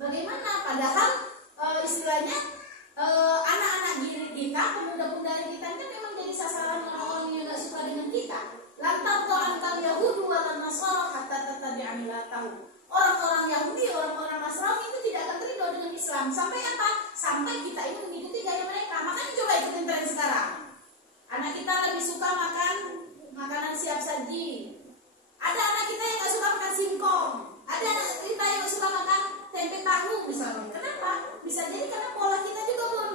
Bagaimana? Padahal istilahnya anak-anak diri kita, pemuda-pemudi kita kan memang jadi sasaran orang-orang yang nggak suka dengan kita. Lantar antal Yahudi wal Nasara hatta tattabi'a millatahu. Orang-orang Yahudi, orang-orang Nasrani itu tidak akan ridho dengan Islam. Sampai apa? Sampai kita ini mengikuti gaya mereka. Makanya coba ikutin tren sekarang. Anak kita lebih suka makan makanan siap saji. Ada anak kita yang nggak suka makan singkong. Ada anak kita yang nggak suka makan tempe tahu misalnya. Kenapa? Bisa jadi karena pola kita juga pun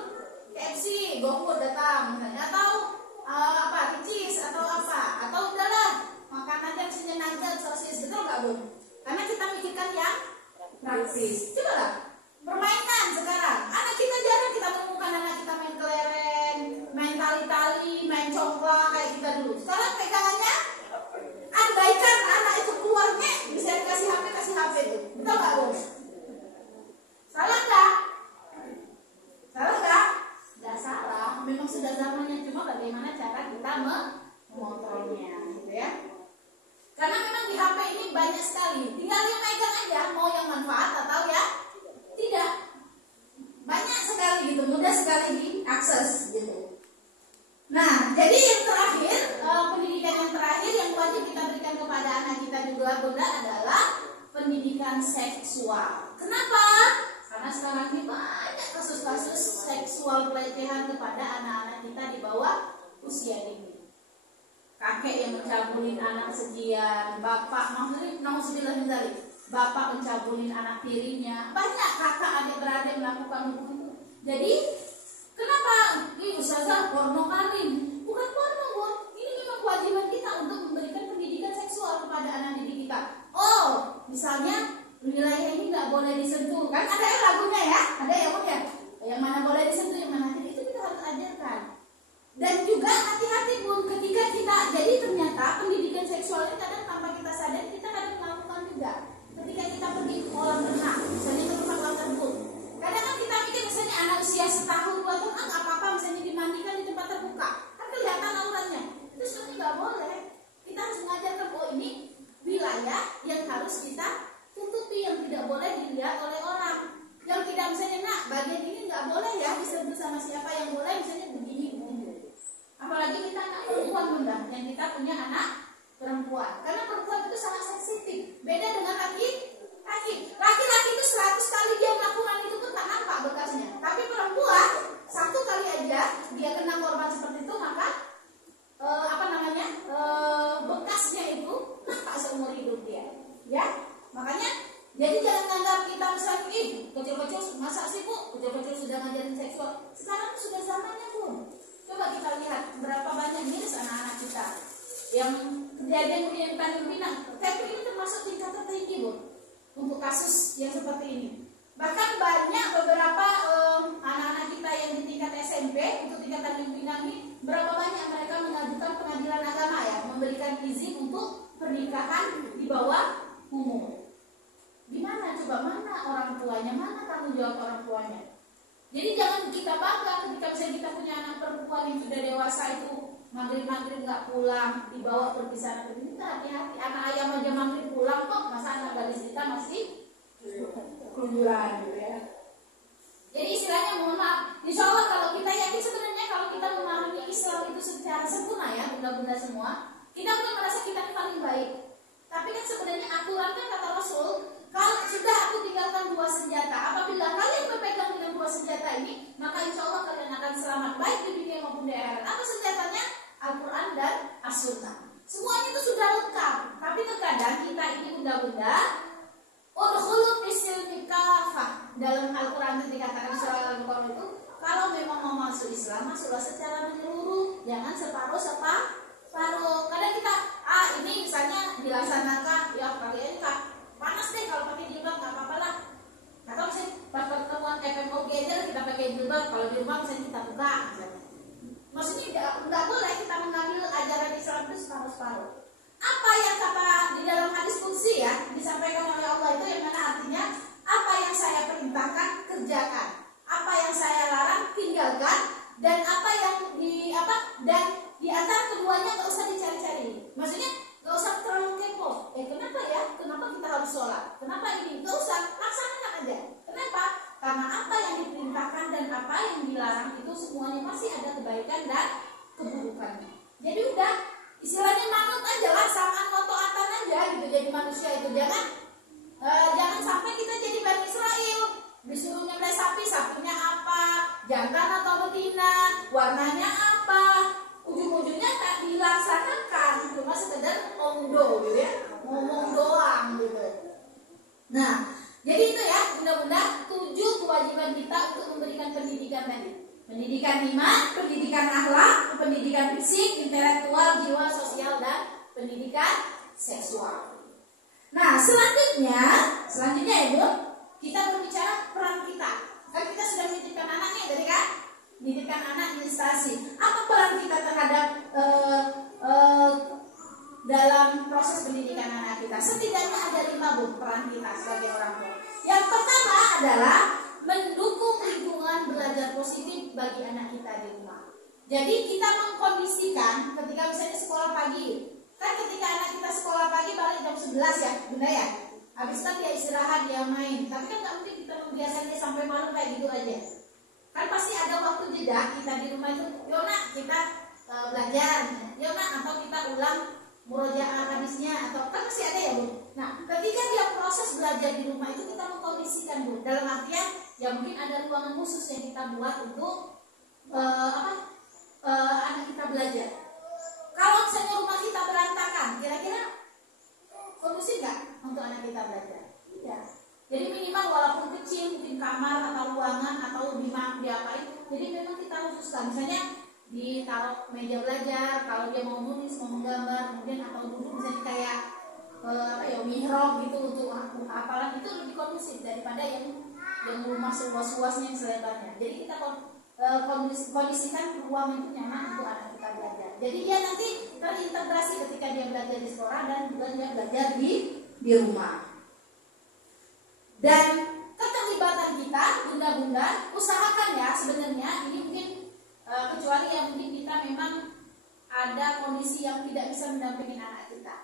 KFC, GoFood datang misalnya, atau ricis atau apa, atau udahlah makan aja misalnya nugget, sosis, betul nggak Bun? Karena kita mikirkan yang praktis. Coba lah, permainan sekarang. Anak kita jarang kita menemukan anak kita main kelereng, main tali-tali, main congklak kayak kita dulu. Sekarang pegangannya andaikan anak itu keluarnya bisa dikasih HP itu. Betul nggak Bos? Salah nggak? Salah nggak? Nggak salah. Memang sudah zamannya, cuma bagaimana cara kita mengontrolnya, gitu ya. Karena memang di HP ini banyak sekali. Tinggal yang megang aja, mau yang manfaat atau ya tidak. Banyak sekali gitu, mudah sekali diakses gitu. Nah, jadi yang terakhir, pendidikan yang terakhir yang wajib kita berikan kepada anak kita juga Bunda adalah pendidikan seksual. Kenapa? Karena sekarang ini banyak kasus-kasus seksual pelecehan kepada anak-anak kita di bawah usia dini. Kakek yang mencabulin anak sekian, bapak bapak mencabulin anak tirinya, banyak kakak adik-beradik melakukan hubungan itu. Jadi kenapa? Ustazah porno kali? Bukan porno, Bu. Ini memang kewajiban kita untuk memberikan pendidikan seksual kepada anak didik kita. Oh, misalnya wilayah ini nggak boleh disentuh, kan ada ya lagunya ya, ada ya Bu ya. Yang mana boleh disentuh, yang mana tidak, itu kita harus ajarkan. Dan juga hati-hati Bun, ketika kita, jadi ternyata pendidikan seksual ini kadang tanpa kita sadar kita kadang melakukan juga. Ketika kita pergi ke kolam renang, misalnya ke tempat waterpool, kadang kan kita mikir misalnya anak usia setahun 2 tahun nggak apa-apa misalnya dimandikan di tempat terbuka, kan kelihatan auratnya. Itu sebenarnya nggak boleh. Kita harus mengajarkan bahwa ini wilayah yang harus kita tutupi, yang tidak boleh dilihat oleh orang. Yang tidak misalnya bagian ini nggak boleh ya disentuh sama siapa, yang boleh misalnya begini. Apalagi kita anak perempuan Bunda, yang kita punya anak perempuan. Karena perempuan itu sangat sensitif. Beda dengan laki-laki. Laki-laki itu 100 kali dia melakukan itu pun tak nampak bekasnya. Tapi perempuan 1 kali aja dia kena korban seperti itu, maka bekasnya itu nampak seumur hidup dia. Ya, makanya jadi jangan anggap kita misalnya kecil-kecil masa sih Bu, kecil-kecil sudah ngajarin seksual. Sekarang sudah zamannya Pun. Coba kita lihat berapa banyak miris anak-anak kita yang kejadian di Tanjung Pinang. Tapi ini termasuk tingkat tertinggi Bu untuk kasus yang seperti ini. Bahkan banyak beberapa anak-anak kita yang di tingkat SMP untuk tingkat Tanjung Pinang ini, berapa banyak mereka mengajukan pengadilan agama ya, memberikan izin untuk pernikahan di bawah umur. Gimana coba, mana orang tuanya, mana tanggung jawab orang tuanya? Jadi jangan kita bangga ketika misalnya kita punya anak perempuan yang sudah dewasa itu maghrib nggak pulang, dibawa pergi sana pergi. Kita hati-hati, anak ayam aja maghrib pulang kok, masa anak gadis kita masih keluyuran gitu ya. Jadi istilahnya mohon maaf, insya Allah kalau kita yakin sebenarnya kalau kita memahami Islam itu secara sempurna ya bunda-bunda semua, kita pun merasa kita yang paling baik. Tapi kan sebenarnya aturan kan kata Rasul, kalau sudah aku tinggalkan 2 senjata, apabila kalian berpegang dengan 2 senjata ini, maka insya Allah kalian akan selamat baik di dunia maupun di akhirat. Apa senjatanya? Al-Quran dan As-Sunnah. Semuanya itu sudah lengkap. Tapi terkadang kita ini bunda-bunda, udkhulu fis-silmi kafah. Dalam Al-Quran itu dikatakan surah Al-Baqarah itu, kalau memang mau masuk Islam, masuklah secara menyeluruh, jangan separuh-separuh. Kadang kita, ini misalnya dilaksanakan, ya kalian panas deh kalau pakai jilbab nggak apa-apa lah. Atau misalnya pas pertemuan FMOG aja kita pakai jilbab, kalau di rumah misalnya kita buka. Maksudnya nggak boleh kita mengambil ajaran Islam itu separuh-separuh. Apa yang kata di dalam hadis qudsi ya disampaikan oleh Allah itu yang mana artinya apa yang saya perintahkan kerjakan, apa yang saya larang tinggalkan, dan apa yang di antara keduanya nggak usah dicari-cari. Maksudnya nggak usah terlalu kepo. Kenapa ya? Kenapa kita harus sholat? Kenapa ini? Nggak usah, laksanakan aja. Kenapa? istilahnya manut aja lah, sama kotoatan aja gitu jadi manusia itu. Jangan sampai kita jadi Bani Israel, disuruh nyembelih sapi, sapinya apa, jantan atau betina, warnanya apa, ujung-ujungnya tak dilaksanakan, cuma sekedar omdo gitu ya, ngomong doang gitu. Nah, jadi itu ya bunda-bunda 7 kewajiban kita untuk memberikan pendidikan tadi. Pendidikan iman, pendidikan akhlak, pendidikan fisik, intelektual, jiwa, sosial, dan pendidikan seksual. Nah, selanjutnya Ibu, kita berbicara peran kita. Kan kita sudah menitipkan anak nih tadi kan? Menitipkan anak di instansi. Apa peran kita terhadap dalam proses pendidikan anak kita? Setidaknya ada 5 Bu peran kita sebagai orang tua. Yang pertama adalah mendukung lingkungan belajar positif bagi anak kita di rumah. Jadi kita mengkondisikan ketika misalnya sekolah pagi. Kan ketika anak kita sekolah pagi balik jam 11 ya, Bunda ya. Habis kan dia istirahat, dia main. Tapi kan nggak mungkin kita membiasakan dia sampai malam kayak gitu aja. Kan pasti ada waktu jeda kita di rumah itu. Yona kita belajar, Yona atau kita ulang murojaah hadisnya atau kan masih ada ya Bu. Nah, ketika dia proses belajar di rumah itu kita mengkondisikan Bu. Dalam artian ya mungkin ada ruangan khusus yang kita buat untuk anak kita belajar. Kalau misalnya rumah kita berantakan, kira-kira kondusif nggak untuk anak kita belajar? Tidak. Jadi minimal walaupun kecil, mungkin kamar atau ruangan atau diapain, jadi memang kita khususkan. Misalnya ditaruh meja belajar, kalau dia mau nulis, mau menggambar, kemudian atau duduk misalnya kayak mihrab gitu untuk hafalan itu lebih kondusif daripada yang rumah seluas-luasnya yang selebarnya. Jadi kita kondisikan ruang itu nyaman untuk anak kita belajar. Jadi dia nanti terintegrasi ketika dia belajar di sekolah dan juga dia belajar di rumah. Dan keterlibatan kita, bunda-bunda, usahakan ya sebenarnya ini mungkin kecuali yang mungkin kita memang ada kondisi yang tidak bisa mendampingi anak kita.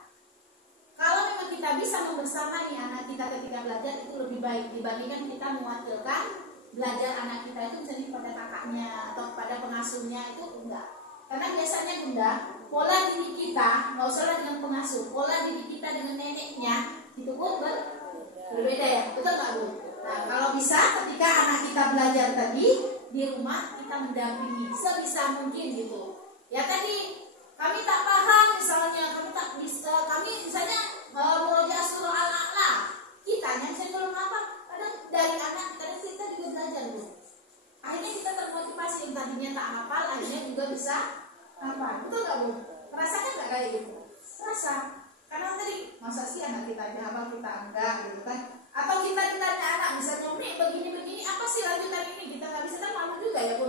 Kalau memang kita bisa membersamai anak kita ketika belajar itu lebih baik dibandingkan kita mewakilkan belajar anak kita itu misalnya pada kakaknya atau pada pengasuhnya itu enggak. Karena biasanya Bunda, pola didik kita nggak usah dengan pengasuh, pola didik kita dengan neneknya itu pun berbeda ya, betul nggak Bu? Nah kalau bisa ketika anak kita belajar tadi di rumah kita mendampingi sebisa mungkin gitu. Ya tadi kami tak paham misalnya kami misalnya murojaah surah Al-A'la, kita yang saya belum apa, kadang dari anak kita juga belajar Bu. Akhirnya kita termotivasi yang tadinya tak hafal, akhirnya juga bisa hafal. Betul nggak Bu? Merasakan nggak kayak gitu? Rasa. Karena tadi masa sih anak kita aja hafal kita enggak gitu kan? Atau kita ditanya anak misalnya nih begini apa sih lanjutan ini kita nggak bisa kan malu juga ya Bu.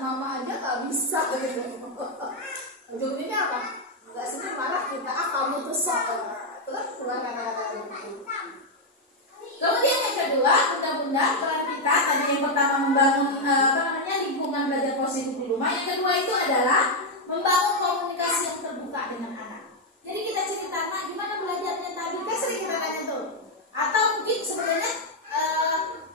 Mama aja nggak bisa gitu. Ujungnya apa? Nggak senang marah kita kamu tuh sok. Terus keluar kata-kata gitu. Kemudian yang kedua, bunda-bunda peran kita tadi yang pertama membangun lingkungan belajar positif di rumah. Yang kedua itu adalah membangun komunikasi yang terbuka dengan anak. Jadi kita cerita anak gimana belajarnya tadi, kan sering kita tanya tuh. Atau mungkin sebenarnya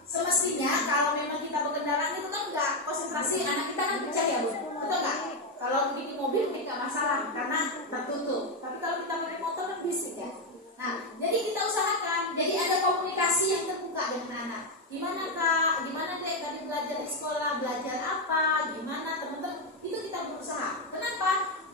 semestinya kalau memang kita berkendaraan itu kan nggak konsentrasi anak kita kan pecah ya Bu, betul nggak? Kalau di mobil mungkin nggak masalah karena tertutup. Tapi kalau kita pakai motor kan bisik ya. Nah, jadi kita usahakan, jadi ada komunikasi yang terbuka dengan anak. Gimana Kak, gimana Dek tadi belajar di sekolah, belajar apa, gimana teman-teman, itu kita berusaha.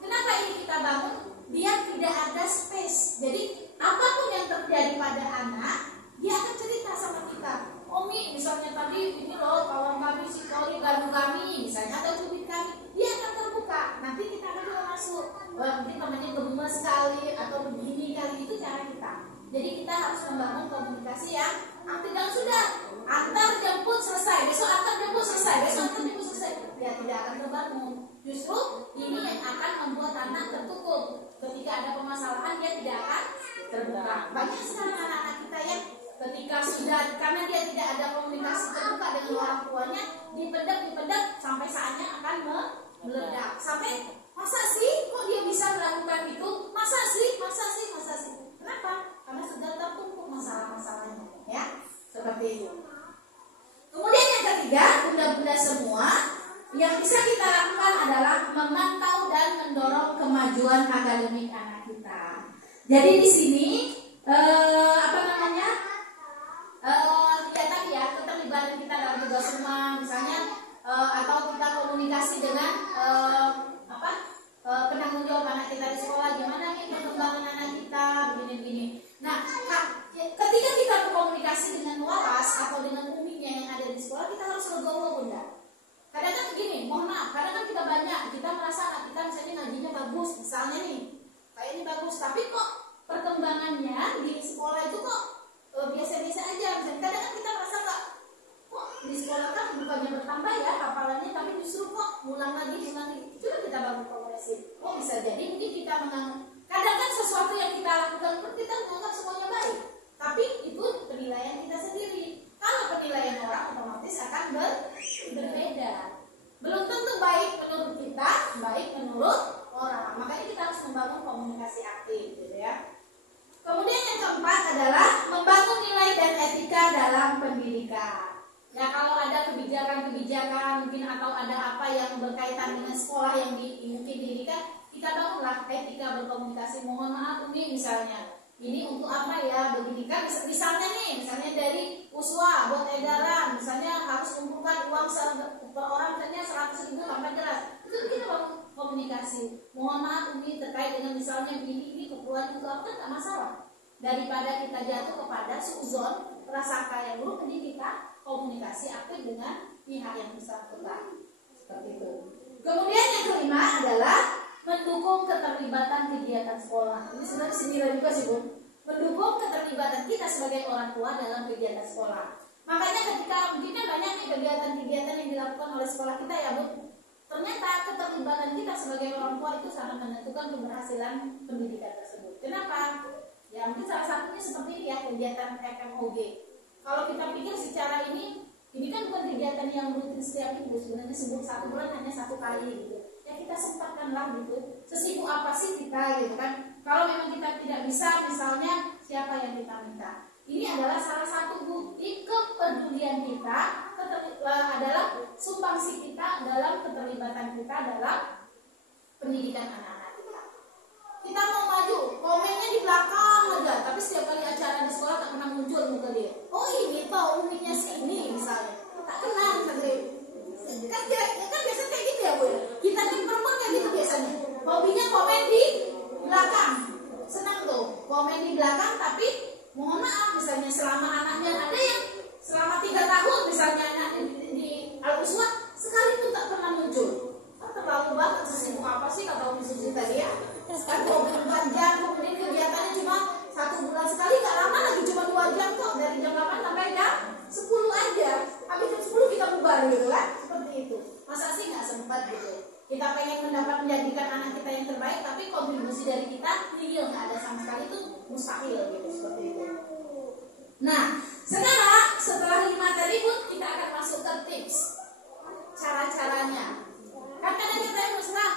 Kenapa ini kita bangun? Biar tidak ada space. Jadi apapun yang terjadi pada anak, dia akan cerita sama kita. Omi misalnya tadi ini loh kawan kami si Kori ganggu kami misalnya atau cubit kami, dia akan terbuka. Nanti kita akan juga masuk. Mungkin namanya gemes sekali atau begini kali itu cara kita. Jadi kita harus membangun komunikasi yang aktif dan sudah antar jemput selesai, besok antar jemput selesai, besok antar jemput selesai. Dia tidak akan terbangun. Justru ini yang akan membuat anak tertutup. Ketika ada permasalahan dia tidak akan terbuka. Banyak sekarang anak-anak kita yang ketika sudah karena dia tidak ada komunikasi terbuka dengan orang tuanya, dipendam sampai saatnya akan meledak. Sampai masa sih kok dia bisa melakukan itu? Masa sih? Kenapa? Karena sudah tertumpuk masalah-masalahnya, ya. Seperti itu. Kemudian yang ketiga, bunda-bunda semua, yang bisa kita lakukan adalah memantau dan mendorong kemajuan akademik anak kita. Jadi di sini ya tadi ya, keterlibatan kita dalam tugas rumah misalnya, atau kita komunikasi dengan penanggung jawab anak kita di sekolah, gimana nih perkembangan anak kita begini-begini. Nah, ketika kita berkomunikasi dengan waras atau dengan umumnya yang ada di sekolah, kita harus legowo, Bunda. Kadang kan begini, mohon maaf, kadang kan kita merasa anak kita misalnya ngajinya bagus, misalnya nih, kayak ini bagus, tapi kok perkembangannya di sekolah itu kok biasa-biasa aja. Misalnya kadang kan kita merasa kok di sekolah kan bukannya bertambah ya hafalannya, tapi justru kok ulang lagi. Itu kan kita baru progresif. Oh, bisa jadi mungkin kita kadang kan sesuatu yang kita lakukan pun kita menganggap semuanya baik, tapi itu penilaian kita sendiri. Kalau penilaian orang otomatis akan berbeda. Belum tentu baik menurut kita, baik menurut orang. Makanya kita harus membangun komunikasi aktif, gitu ya. Kemudian yang keempat adalah membangun nilai dan etika dalam pendidikan. Ya, kalau ada kebijakan-kebijakan mungkin atau ada apa yang berkaitan dengan sekolah yang mungkin didikan, kita bangunlah etika berkomunikasi. Mohon maaf Umi misalnya, ini untuk apa ya, begini kan misalnya dari uswa buat edaran, misalnya harus kumpulkan uang per orang misalnya 100.000 sampai keras. Itu kita bangun komunikasi. Mohon maaf Umi terkait dengan misalnya ini keperluan itu apa, kan nggak masalah. Daripada kita jatuh kepada suzon, prasangka yang buruk, jadi kita komunikasi aktif dengan pihak yang bersangkutan. Seperti itu. Kemudian yang kelima adalah mendukung keterlibatan kegiatan sekolah. Ini sebenarnya sindiran juga sih Bu. Mendukung keterlibatan kita sebagai orang tua dalam kegiatan sekolah. Makanya ketika mungkin kan banyak nih kegiatan-kegiatan yang dilakukan oleh sekolah kita ya Bu. Ternyata keterlibatan kita sebagai orang tua itu sangat menentukan keberhasilan pendidikan tersebut. Kenapa? Ya mungkin salah satunya seperti ini ya, kegiatan FMOG. Kalau kita pikir secara ini kan bukan kegiatan yang rutin setiap minggu, sebenarnya satu bulan hanya 1 kali gitu. Ya kita sempatkanlah gitu. Sesibuk apa sih kita gitu kan? Kalau memang kita tidak bisa, misalnya siapa yang kita minta? Ini adalah salah satu bukti kepedulian kita, adalah sumbangsi kita dalam keterlibatan kita dalam pendidikan anak-anak kita. Kita mau maju, komennya di belakang aja, tapi setiap kali acara di sekolah tak pernah muncul muka dia. Oh ini toh uniknya sini misalnya, tak kenal misalnya. Kan biasanya kayak gitu ya Bu. Kita kan perempuan kayak gitu biasanya. Hobinya komen di belakang, senang tuh komen di belakang, tapi mohon maaf misalnya selama anaknya ada yang selama 3 tahun misalnya anak di al-uswah sekali itu tak pernah muncul. Terlalu banget, sesibuk apa sih kata Umi Susi tadi ya? Kan 24 jam, kemudian kegiatannya cuma 1 bulan sekali, gak lama lagi, cuma 2 jam kok, dari jam 8 sampai jam 10 aja. Habis jam 10 kita bubar gitu kan, seperti itu. Masa sih gak sempat gitu. Kita pengen menjadikan anak kita yang terbaik, tapi kontribusi dari kita nihil, gak ada sama sekali, itu mustahil gitu, seperti itu. Nah, sekarang setelah 5 tadi pun kita akan masuk ke tips cara-caranya. Kan kadang kita mesra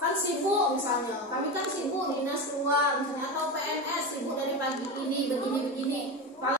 kan sibuk misalnya, kami kan sibuk dinas keluar misalnya, atau PNS sibuk dari pagi ini begini-begini.